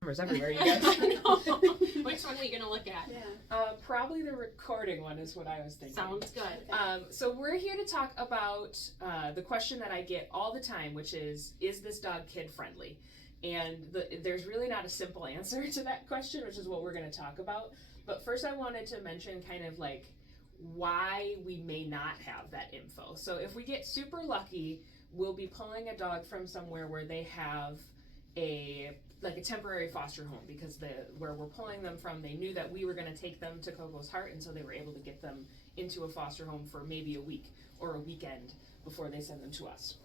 cameras everywhere, you guys. I know. Which one are we going to look at? Yeah. Probably the recording one is what I was thinking. Sounds good. So we're here to talk about the question that I get all the time, which is this dog kid friendly? And there's really not a simple answer to that question, which is what we're going to talk about. But first I wanted to mention kind of like why we may not have that info. So if we get super lucky, we'll be pulling a dog from somewhere where they have a temporary foster home, because where we're pulling them from, they knew that we were going to take them to Coco's Heart, and so they were able to get them into a foster home for maybe a week or a weekend before they send them to us.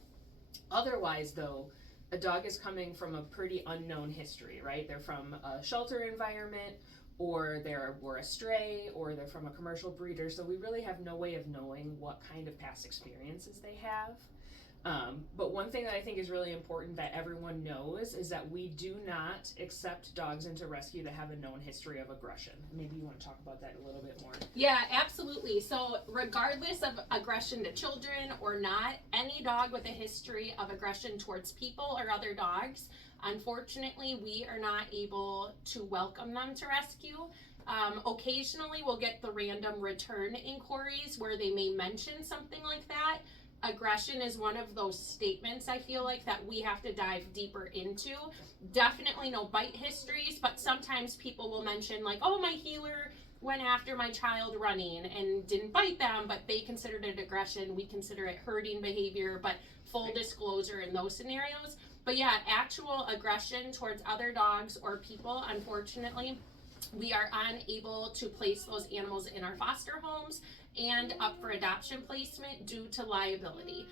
Otherwise, though, a dog is coming from a pretty unknown history, right? They're from a shelter environment, or they were a stray, or they're from a commercial breeder, so we really have no way of knowing what kind of past experiences they have. But one thing that I think is really important that everyone knows is that we do not accept dogs into rescue that have a known history of aggression. Maybe you want to talk about that a little bit more. Yeah, absolutely. So regardless of aggression to children or not, any dog with a history of aggression towards people or other dogs, unfortunately, we are not able to welcome them to rescue. Occasionally, we'll get the random return inquiries where they may mention something like that. Aggression is one of those statements, I feel like, that we have to dive deeper into. Definitely no bite histories, but sometimes people will mention like, oh, my healer went after my child running and didn't bite them, but they considered it aggression. We consider it herding behavior, but full disclosure in those scenarios. But yeah, actual aggression towards other dogs or people, unfortunately, we are unable to place those animals in our foster homes and up for adoption placement due to liability.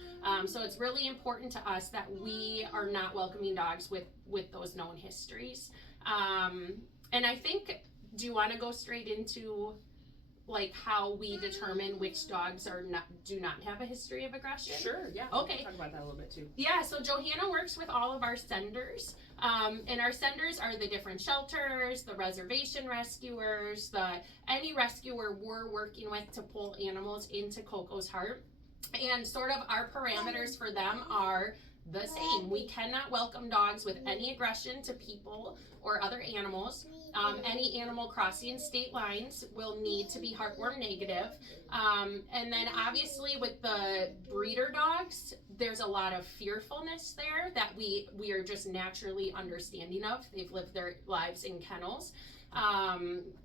So it's really important to us that we are not welcoming dogs with those known histories. And I think, do you want to go straight into like how we determine which dogs do not have a history of aggression? Sure, yeah. Okay. We'll talk about that a little bit too. Yeah, so Johanna works with all of our senders. And our senders are the different shelters, the reservation rescuers, any rescuer we're working with to pull animals into Coco's Heart. And sort of our parameters for them are the same. We cannot welcome dogs with any aggression to people or other animals. Any animal crossing state lines will need to be heartworm negative. And then obviously with the breeder dogs, there's a lot of fearfulness there that we are just naturally understanding of. They've lived their lives in kennels,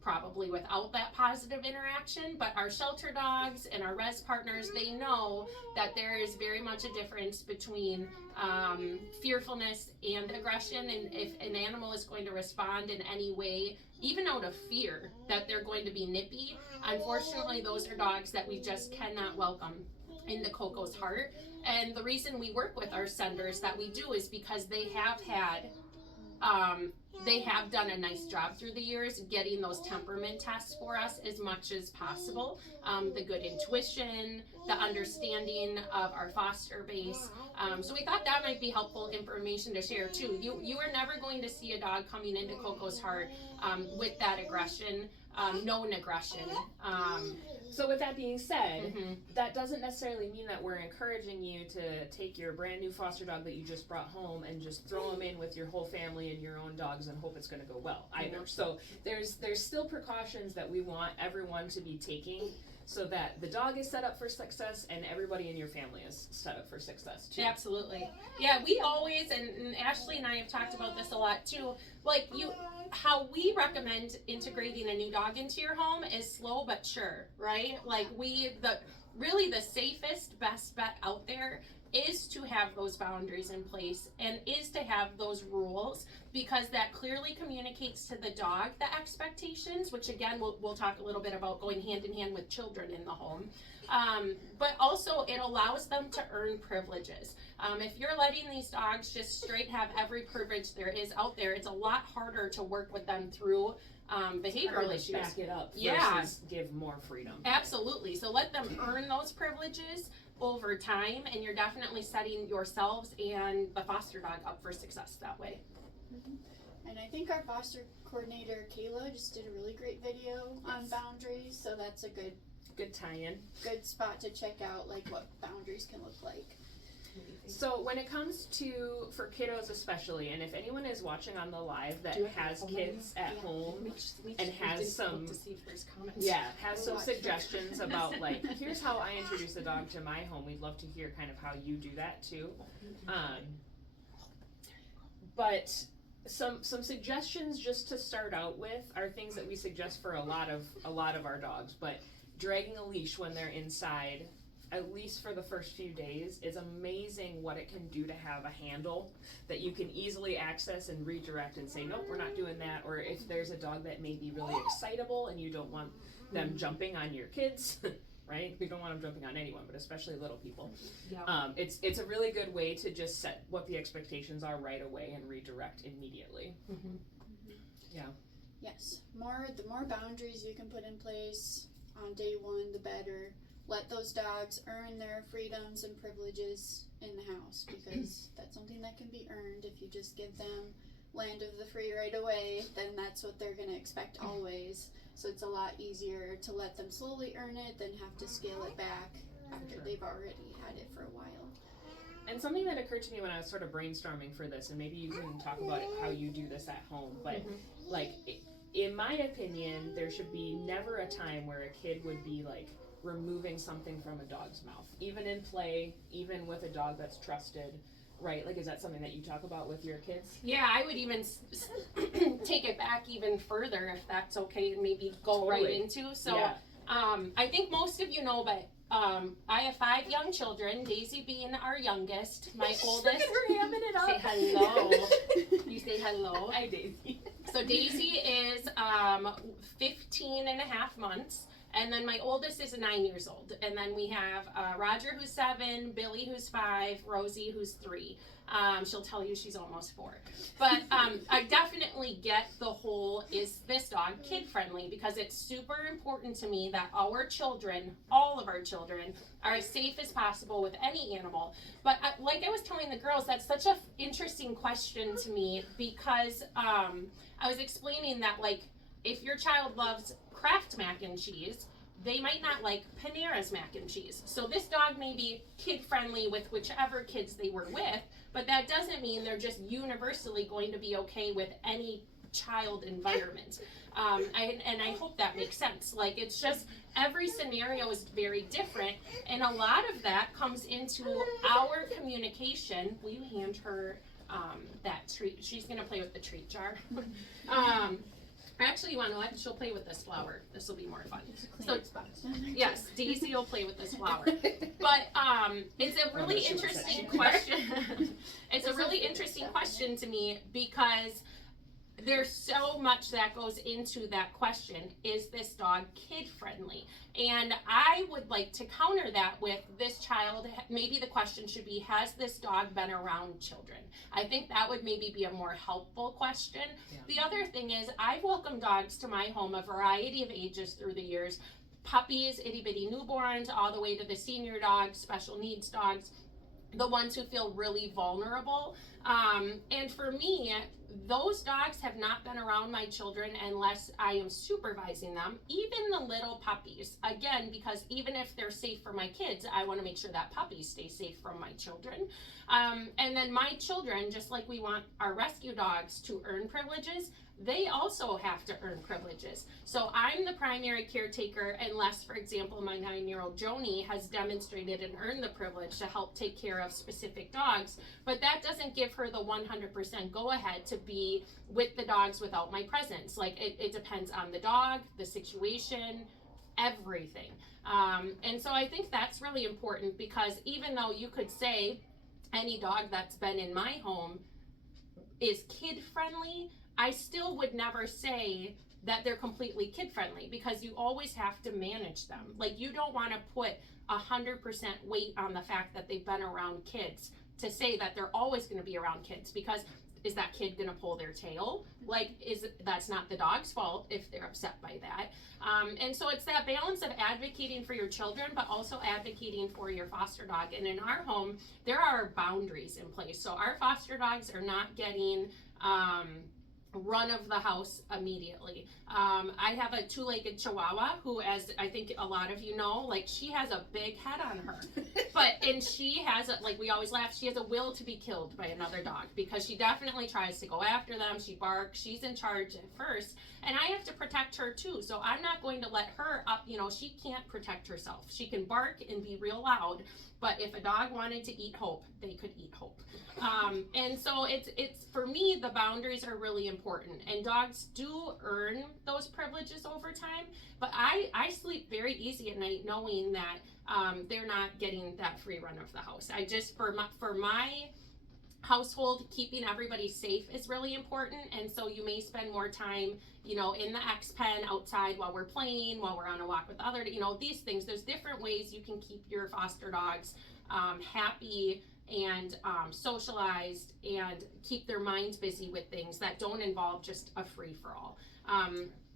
probably without that positive interaction, but our shelter dogs and our res partners, they know that there is very much a difference between fearfulness and aggression, and if an animal is going to respond in any way, even out of fear that they're going to be nippy, unfortunately those are dogs that we just cannot welcome into Coco's Heart. And the reason we work with our senders that we do is because they have done a nice job through the years getting those temperament tests for us as much as possible. The good intuition, the understanding of our foster base. So we thought that might be helpful information to share too. You are never going to see a dog coming into Coco's Heart with that aggression, known aggression. So with that being said, Mm-hmm. that doesn't necessarily mean that we're encouraging you to take your brand new foster dog that you just brought home and just throw them in with your whole family and your own dogs and hope it's going to go well either. So there's still precautions that we want everyone to be taking so that the dog is set up for success and everybody in your family is set up for success too. Absolutely. Yeah, we always, and Ashley and I have talked about this a lot too, like how we recommend integrating a new dog into your home is slow but sure, right? Like really the safest, best bet out there is to have those boundaries in place and is to have those rules, because that clearly communicates to the dog the expectations, which again we'll talk a little bit about going hand in hand with children in the home. But also it allows them to earn privileges. If you're letting these dogs just straight have every privilege there is out there, it's a lot harder to work with them through behavioral issues. Back it up versus give more freedom. Absolutely. So let them earn those privileges over time, and you're definitely setting yourselves and the foster dog up for success that way. And I think our foster coordinator Kayla just did a really great video on boundaries, so that's a good tie-in. Good spot to check out like what boundaries can look like. So when it comes to, for kiddos especially, and if anyone is watching on the live that has kids at home and has some, has some suggestions about like, here's how I introduce a dog to my home, we'd love to hear kind of how you do that too. But some suggestions just to start out with are things that we suggest for a lot of our dogs, but dragging a leash when they're inside, at least for the first few days, is amazing what it can do to have a handle that you can easily access and redirect and say, nope, we're not doing that. Or if there's a dog that may be really excitable and you don't want them jumping on your kids, right? We don't want them jumping on anyone, but especially little people. Yeah. It's a really good way to just set what the expectations are right away and redirect immediately. Mm-hmm. Yeah. Yes, the more boundaries you can put in place on day one, the better. Let those dogs earn their freedoms and privileges in the house, because that's something that can be earned. If you just give them land of the free right away, then that's what they're going to expect always. So it's a lot easier to let them slowly earn it than have to scale it back after they've already had it for a while. And something that occurred to me when I was sort of brainstorming for this, and maybe you can talk about it, how you do this at home, but like, in my opinion, there should be never a time where a kid would be like removing something from a dog's mouth, even in play, even with a dog that's trusted, right? Like, is that something that you talk about with your kids? Yeah, I would even take it back even further, if that's okay, and maybe go Totally. right into. So, I think most of you know, but I have 5 young children, Daisy being our youngest. My oldest. We're hamming it up. Say hello. You say hello. Hi, Daisy. So Daisy is 15 and a half months. And then my oldest is 9 years old. And then we have Roger, who's 7, Billy, who's 5, Rosie, who's 3. She'll tell you she's almost 4. But I definitely get the whole, is this dog kid friendly? Because it's super important to me that our children, all of our children, are as safe as possible with any animal. But like I was telling the girls, that's such an interesting question to me, because I was explaining that, like, if your child loves Kraft mac and cheese, they might not like Panera's mac and cheese. So this dog may be kid friendly with whichever kids they were with, but that doesn't mean they're just universally going to be okay with any child environment. And I hope that makes sense. Like, it's just every scenario is very different, and a lot of that comes into our communication. Will you hand her that treat? She's gonna play with the treat jar. Actually, you want to let? She'll play with this flower. This will be more fun. So, yes, Daisy will play with this flower. But it's a really interesting question. It's a really interesting question to me, because there's so much that goes into that question. Is this dog kid friendly? And I would like to counter that with this child. Maybe the question should be, has this dog been around children? I think that would maybe be a more helpful question. Yeah. The other thing is, I've welcomed dogs to my home a variety of ages through the years. Puppies, itty bitty newborns, all the way to the senior dogs, special needs dogs, the ones who feel really vulnerable. And for me, those dogs have not been around my children unless I am supervising them, even the little puppies. Again, because even if they're safe for my kids, I want to make sure that puppies stay safe from my children. And then my children, just like we want our rescue dogs to earn privileges, they also have to earn privileges. So I'm the primary caretaker unless, for example, my 9-year-old Joni has demonstrated and earned the privilege to help take care of specific dogs. But that doesn't give her the 100% go-ahead to be with the dogs without my presence. Like, it depends on the dog, the situation, everything. And so I think that's really important, because even though you could say any dog that's been in my home is kid-friendly, I still would never say that they're completely kid-friendly, because you always have to manage them. Like, you don't want to put 100% weight on the fact that they've been around kids to say that they're always going to be around kids, because is that kid going to pull their tail? Like, that's not the dog's fault if they're upset by that. And so it's that balance of advocating for your children, but also advocating for your foster dog. And in our home, there are boundaries in place. So our foster dogs are not getting run of the house immediately. I have a two-legged Chihuahua who, as I think a lot of you know, like she has a big head on her, and she has like we always laugh, she has a will to be killed by another dog because she definitely tries to go after them. She barks, she's in charge at first, and I have to protect her too. So I'm not going to let her up. She can't protect herself. She can bark and be real loud, but if a dog wanted to eat Hope, they could eat Hope. And so it's for me, the boundaries are really important, and dogs do earn those privileges over time. But I sleep very easy at night knowing that they're not getting that free run of the house. I just for my household, keeping everybody safe is really important, and so you may spend more time in the X pen outside while we're playing, while we're on a walk with other these things. There's different ways you can keep your foster dogs happy and socialized and keep their minds busy with things that don't involve just a free-for-all.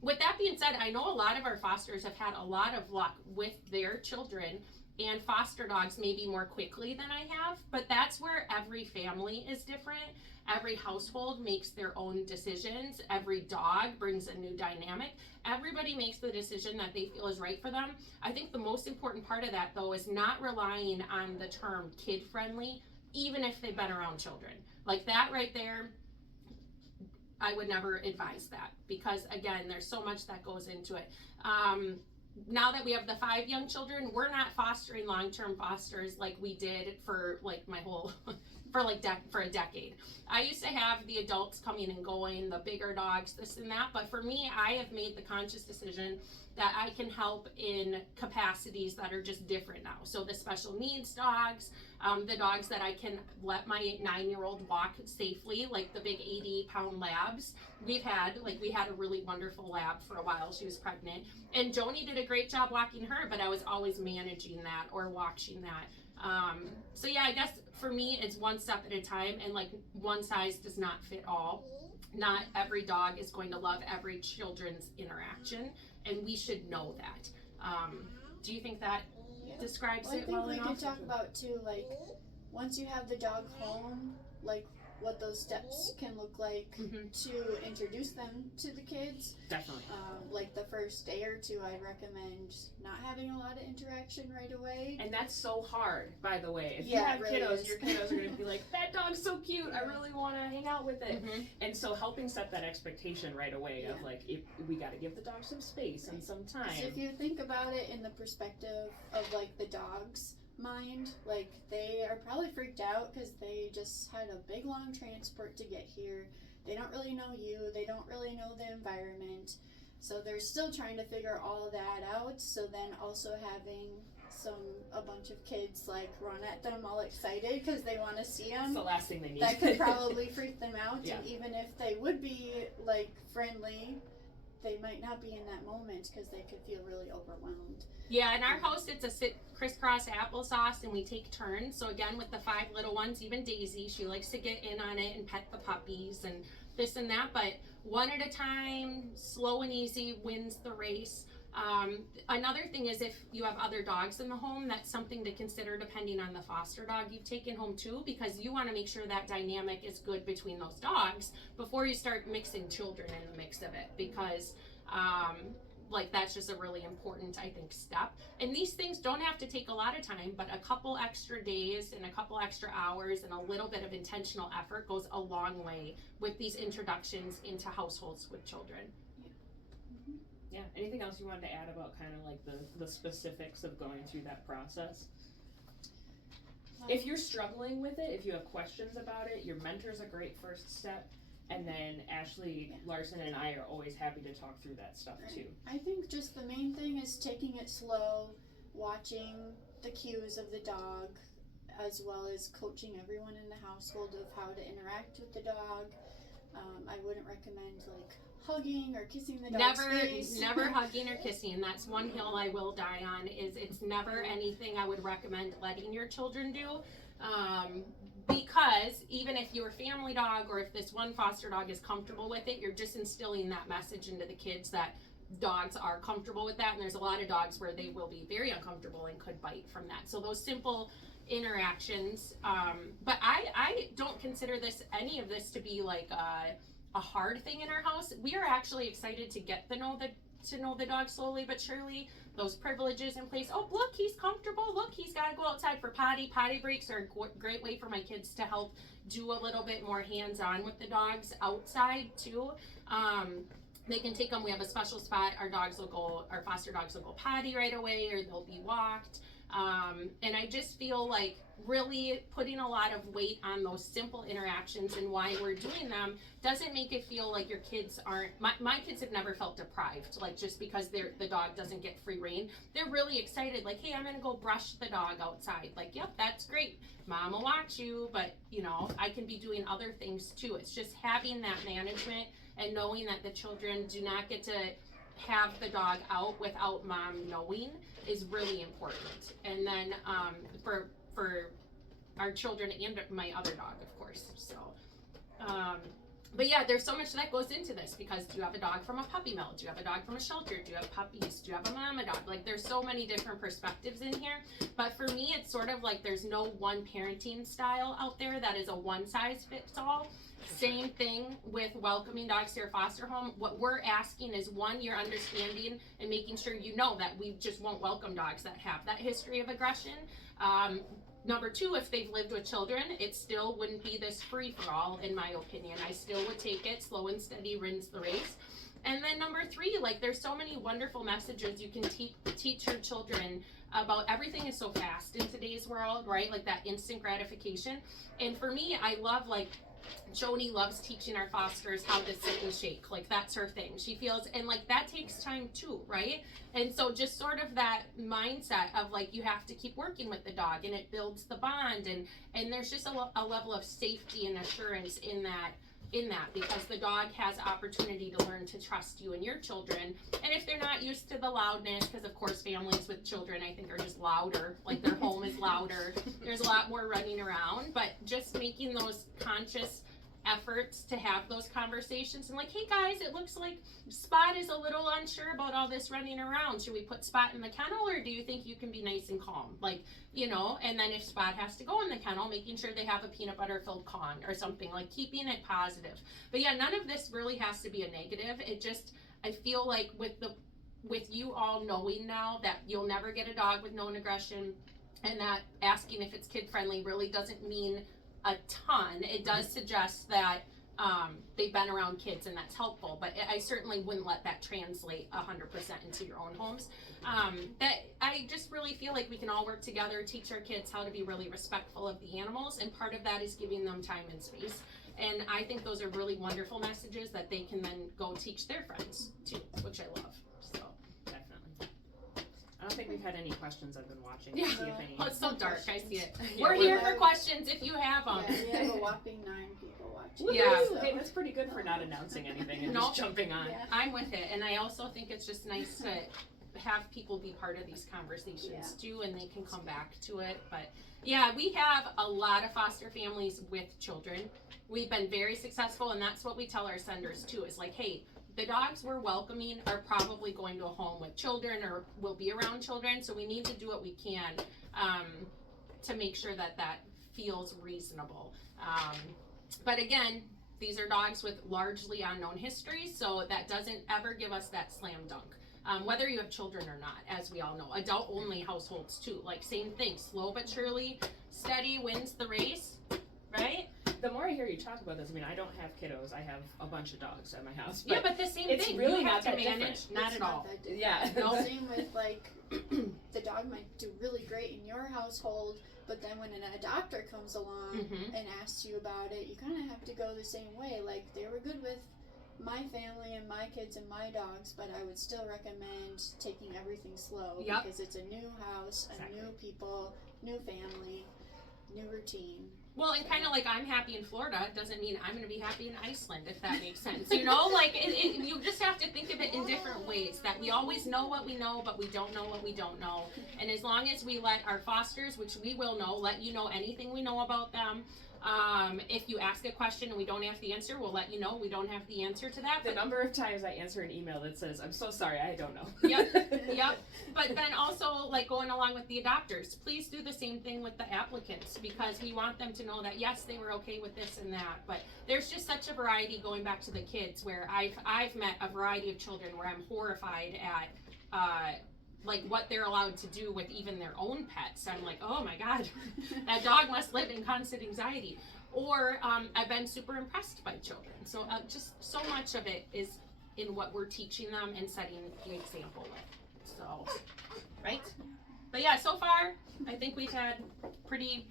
With that being said, I know a lot of our fosters have had a lot of luck with their children and foster dogs maybe more quickly than I have, but that's where every family is different. Every household makes their own decisions. Every dog brings a new dynamic. Everybody makes the decision that they feel is right for them. I think the most important part of that, though, is not relying on the term kid-friendly, even if they've been around children. Like that right there, I would never advise that because, again, there's so much that goes into it. Now that we have the 5 young children, we're not fostering long-term fosters like we did for like my whole for a decade. I used to have the adults coming and going, the bigger dogs, this and that, but for me, I have made the conscious decision that I can help in capacities that are just different now. So the special needs dogs, the dogs that I can let my 9-year-old walk safely, like the big 80-pound labs. We had a really wonderful lab for a while. She was pregnant, and Joni did a great job walking her, but I was always managing that or watching that. So yeah, I guess for me, it's one step at a time, and like one size does not fit all. Not every dog is going to love every children's interaction, and we should know that. Do you think that describes it well enough? I think we could talk about too, like, once you have the dog home, like what those steps can look like to introduce them to the kids. Definitely. Like the first day or two, I'd recommend not having a lot of interaction right away. And that's so hard, by the way. If Yeah, you have it really kiddos, is. your kiddos are going to be like, that dog's so cute, I really want to hang out with it. And so helping set that expectation right away of like, we got to give the dog some space and some time. So if you think about it in the perspective of like the dog's mind, like they are probably freaked out because they just had a big long transport to get here. They don't really know you, they don't really know the environment, so they're still trying to figure all that out. So then also having a bunch of kids like run at them all excited because they want to see them, it's the last thing they need. that could probably freak them out. Yeah. And even if they would be like friendly, they might not be in that moment because they could feel really overwhelmed. Yeah, in our house, it's a sit crisscross applesauce, and we take turns. So again, with the 5 little ones, even Daisy, she likes to get in on it and pet the puppies and this and that. But one at a time, slow and easy wins the race. Another thing is if you have other dogs in the home, that's something to consider depending on the foster dog you've taken home too, because you want to make sure that dynamic is good between those dogs before you start mixing children in the mix of it, because like that's just a really important, I think, step. And these things don't have to take a lot of time, but a couple extra days and a couple extra hours and a little bit of intentional effort goes a long way with these introductions into households with children. Yeah. Anything else you wanted to add about kind of like the specifics of going through that process? If you're struggling with it, if you have questions about it, your mentor's a great first step. And then Ashley Larson and I are always happy to talk through that stuff too. I think just the main thing is taking it slow, watching the cues of the dog, as well as coaching everyone in the household of how to interact with the dog. I wouldn't recommend like hugging or kissing the dog's face. Never hugging or kissing. That's one hill I will die on. Is it's never anything I would recommend letting your children do. Because even if your family dog or if this one foster dog is comfortable with it, you're just instilling that message into the kids that dogs are comfortable with that. And there's a lot of dogs where they will be very uncomfortable and could bite from that. So those simple interactions. But I don't consider any of this to be like a hard thing in our house. We are actually excited to get to know the dog slowly but surely. Those privileges in place. Oh, look, he's comfortable. Look, he's got to go outside for potty. Potty breaks are a great way for my kids to help do a little bit more hands-on with the dogs outside too. They can take them. We have a special spot. Our foster dogs will go potty right away, or they'll be walked. And I just feel like really putting a lot of weight on those simple interactions and why we're doing them doesn't make it feel like your kids aren't, my kids have never felt deprived, like just because the dog doesn't get free rein. They're really excited, like, hey, I'm gonna go brush the dog outside. Like, yep, that's great. Mom will watch you, but I can be doing other things too. It's just having that management and knowing that the children do not get to have the dog out without mom knowing is really important. And then for our children and my other dog, of course. So but yeah, there's so much that goes into this, because do you have a dog from a puppy mill? Do you have a dog from a shelter? Do you have puppies? Do you have a mama dog? Like, there's so many different perspectives in here. But for me, it's sort of like there's no one parenting style out there that is a one size fits all. Same thing with welcoming dogs to your foster home. What we're asking is, one, your understanding and making sure you know that we just won't welcome dogs that have that history of aggression. Number two, if they've lived with children, it still wouldn't be this free-for-all, in my opinion. I still would take it slow and steady, wins the race. And then number three, like, there's so many wonderful messages you can teach your children about. Everything is so fast in today's world, right? Like that instant gratification. And for me, I love, like, Joni loves teaching our fosters how to sit and shake. Like, that's her thing. She feels, and like that takes time too, right? And so just sort of that mindset of like, you have to keep working with the dog, and it builds the bond, and there's just a level of safety and assurance in that, because the dog has opportunity to learn to trust you and your children. And if they're not used to the loudness, because of course families with children, I think, are just louder, like their home is louder, there's a lot more running around, but just making those conscious efforts to have those conversations, and like, hey guys, it looks like Spot is a little unsure about all this running around. Should we put Spot in the kennel, or do you think you can be nice and calm? Like, and then if Spot has to go in the kennel, making sure they have a peanut butter filled Kong or something, like keeping it positive. But yeah, none of this really has to be a negative. It just, I feel like with you all knowing now that you'll never get a dog with known aggression, and that asking if it's kid friendly really doesn't mean a ton. It does suggest that they've been around kids, and that's helpful, but I certainly wouldn't let that translate 100% into your own homes. That I just really feel like we can all work together, teach our kids how to be really respectful of the animals, and part of that is giving them time and space. And I think those are really wonderful messages that they can then go teach their friends too, which I love. So Definitely. I don't think we've had any questions. I've been watching. Yeah. See if any. Oh, it's so dark. I see it. Yeah, We're here for questions if you have them. Yeah, we have a whopping 9 people watching. Yeah. So. Hey, that's pretty good for not announcing anything and Nope. just jumping on. Yeah. I'm with it, and I also think it's just nice to have people be part of these conversations too, and they can come back to it. But yeah, we have a lot of foster families with children. We've been very successful, and that's what we tell our senders too, is like, hey, the dogs we're welcoming are probably going to a home with children or will be around children, so we need to do what we can to make sure that that feels reasonable. But again, these are dogs with largely unknown histories, so that doesn't ever give us that slam dunk. Whether you have children or not, as we all know. Adult-only households too, like same thing, slow but surely, steady wins the race, right? The more I hear you talk about this, I mean, I don't have kiddos. I have a bunch of dogs at my house. Yeah, but the same it's thing. really You have not to that manage, different. not It's at all. that different. Yeah. No. Same with like the dog might do really great in your household, but then when an adopter comes along Mhm. and asks you about it, you kind of have to go the same way. Like, they were good with my family and my kids and my dogs, but I would still recommend taking everything slow. Yep. Because it's a new house, Exactly. new people, new family, new routine. Well, and kind of like I'm happy in Florida doesn't mean I'm going to be happy in Iceland, if that makes sense. You know, like you just have to think of it in different ways, that we always know what we know, but we don't know what we don't know. And as long as we let our fosters, which we will know, let you know anything we know about them, If you ask a question and we don't have the answer, we'll let you know we don't have the answer to that. The But number of times I answer an email that says, I'm so sorry, I don't know. Yep. But then also, like, going along with the adopters, please do the same thing with the applicants, because we want them to know that yes, they were okay with this and that. But there's just such a variety, going back to the kids, where I've met a variety of children where I'm horrified at like what they're allowed to do with even their own pets. I'm like, oh my god, that dog must live in constant anxiety. Or I've been super impressed by children. So just so much of it is in what we're teaching them and setting the example with. So, right? But yeah, so far I think we've had pretty.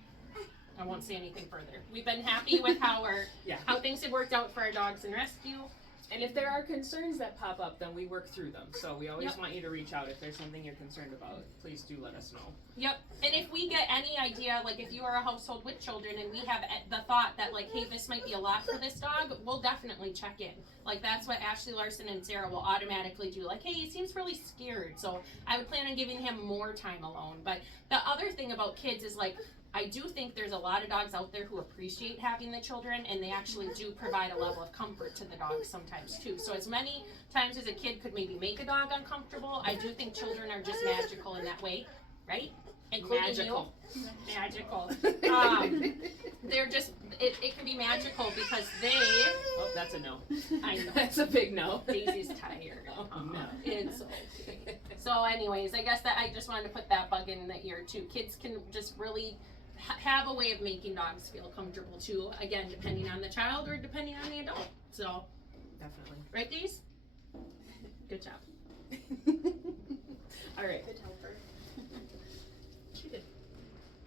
I won't say anything further. We've been happy with how how things have worked out for our dogs in rescue. And if there are concerns that pop up, then we work through them. So we always Yep. want you to reach out if there's something you're concerned about. Please do let us know. Yep. And if we get any idea, like if you are a household with children and we have the thought that like, hey, this might be a lot for this dog, we'll definitely check in. Like that's what Ashley Larson and Sarah will automatically do. Like, hey, he seems really scared. So I would plan on giving him more time alone. But the other thing about kids is like, I do think there's a lot of dogs out there who appreciate having the children, and they actually do provide a level of comfort to the dogs sometimes too. So as many times as a kid could maybe make a dog uncomfortable, I do think children are just magical in that way, right? Including Magical. you. Magical. They're just, it can be magical because they, Oh, that's a no. I know. That's a big no. Daisy's tired. Oh, no. It's okay. So anyways, I guess that I just wanted to put that bug in the ear too. Kids can just really have a way of making dogs feel comfortable too, again, depending on the child or depending on the adult. So, Definitely. right, Days? Good job.